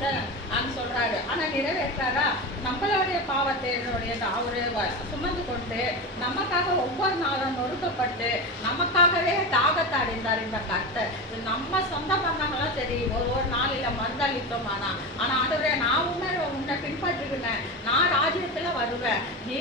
கர்த்தர் சொல்றாரு. ஆனா நிறைவேற்றாரா? நம்மளுடைய பாவத்தினுடைய அவரு சுமந்து கொண்டு நமக்காக ஒவ்வொரு நாளும் நொறுக்கப்பட்டு நமக்காகவே தாகத்தை அடைந்தார் இந்த கர்த்தர். நம்ம சொந்த பந்தங்களும் சரி ஒரு நாளில மறுதளித்தோமானா, ஆனா ஆண்டவரே நான் உன்னை பின்பற்றுகிறேன், நான் ராஜ்யத்துல வருவேன், நீ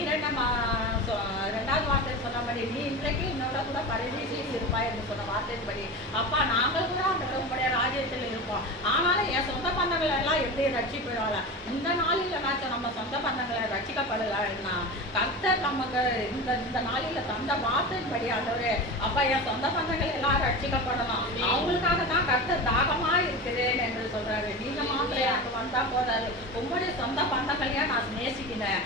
ரெண்டாவது வார்த்தை சொன்னபடி நீ இன்றைக்கு என்னோட கூட பரதேசியில் இருப்பாய் என்று சொன்ன வார்த்தைப்படி அப்பா நாங்கள் கூட அந்த உங்களுடைய ராஜ்யத்தில் இருப்போம். ஆனாலும் என் சொந்த பந்தங்கள் எல்லாம் எப்படி ரட்சிப்படுவாங்க? இந்த நாளில் நாச்சும் நம்ம சொந்த பந்தங்களை ரட்சிக்கப்படலைன்னா கர்த்தர் நமக்கு இந்த நாளில தந்த வார்த்தைப்படி ஆண்டவரே அப்பா என் சொந்த பந்தங்கள் எல்லாம் ரட்சிக்கப்படணும், அவங்களுக்காக தான் கர்த்தர் தாகமா இருக்கிறேன் என்று சொல்றாரு. நீங்க மாத்திரம் எனக்கு வந்தா போதாது, உங்களுடைய சொந்த பந்தங்களையா நான் நேசிக்கிறேன்.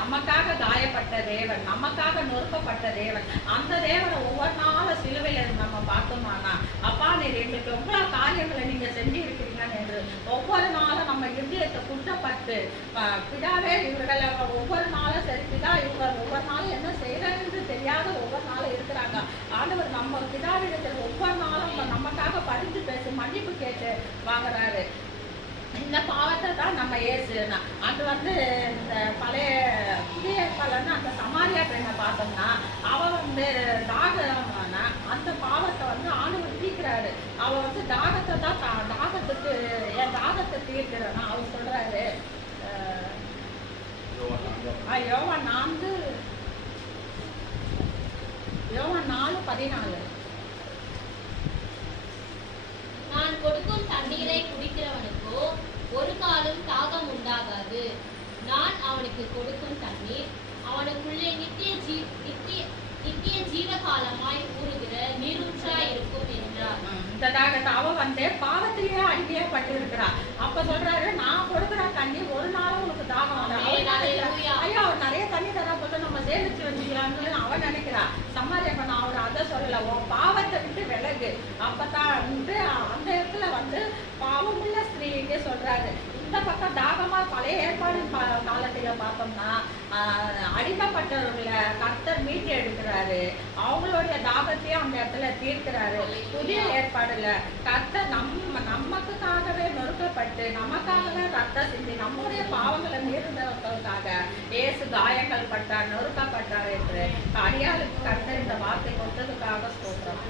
நமக்காக காயப்பட்ட தேவன், நமக்காக நொறுக்கப்பட்ட தேவன், அந்த தேவனை ஒவ்வொரு நாளும் சிலுவையில நம்ம பார்த்தோம்னா அப்பா நீர் எங்களுக்கு எவ்வளவு காரியங்களை நீங்க செஞ்சு இருக்கிறீங்கன்னு என்று ஒவ்வொரு நாளும் நம்ம இருதயத்தை குற்றப்பட்டு பிதாவே இவர்கள் ஒவ்வொரு நாளும் சரி பிதா இவங்க ஒவ்வொரு நாளும் என்ன செய்யறதுன்னு தெரியாத ஒவ்வொரு நாளும் இருக்கிறாங்க. ஆண்டவர் நம்ம பிதாவிடத்தில் ஒவ்வொரு நாளும் நமக்காக பரிந்து பேசி மன்னிப்பு கேட்டு வாங்குறாரு. இந்த பாவத்தை தான் நம்ம ஏசுனா அது இந்த பழைய புதிய ஏற்பாடுன்னு அந்த சமாரியா பெண்ணை பார்த்தோம்னா அவ தாகம்னா அந்த பாவத்தை ஆண்டவர் தீர்க்கிறாரு. அவ தாகத்தை தான் தாகத்துக்கு என் தாகத்தை தீர்க்கிறனா அவர் சொல்றாரு. யோவான் 4:14 நான் கொடுக்கும் தண்ணீரை குடிக்கிறவனுக்கோ ஒரு காலம் தாகம் உண்டாகாது. நான் அவனுக்கு கொடுக்கும் தண்ணீர் அவனுக்குள்ளே நித்திய ஜீவ காலமாய் ஊறுகிற நீரூற்றாய் இருக்கும் என்றார். இந்த தாகத்தை அவ பாவத்திலேயே அடிமையா பட்டு இருக்கிறா. அப்ப சொல்றாரு நான் கொடுக்குற தண்ணி ஒரு நாளும் உனக்கு தாகம் ஐயா அவர் நிறைய தண்ணி தரா போட்டு நம்ம சேமிச்சு வச்சுக்கலாம்னு அவன் நினைக்கிறா. சமாரியா பண்ண அவர் அதை சொல்லல, உன் பாவத்தை விட்டு விலகு. அப்பதான் அந்த இடத்துல பாவமுள்ள ஸ்திரீங்க சொல்றாரு. இந்த பக்கம் தாகமா பழைய ஏற்பாடு காலத்துல பார்த்தோம்னா அடிமைப்பட்டவர்களை கர்த்தர் மீட்டு எடுக்கிறாரு, அவங்களுடைய தாகத்தையும் அந்த இடத்துல தீர்க்கிறாரு. புதிய ஏற்பாடுல கர்த்தர் நமக்காகவே நொறுக்கப்பட்டு நமக்காகவே ரத்தம் சிந்தி நம்முடைய பாவங்களை மீறுந்தவர்களுக்காக இயேசு காயங்கள் பட்டார், நொறுக்கப்பட்டார் என்று அடியாளுக்கு கர்த்தர் இந்த வார்த்தை கொடுத்ததுக்காக ஸ்தோத்திரம்.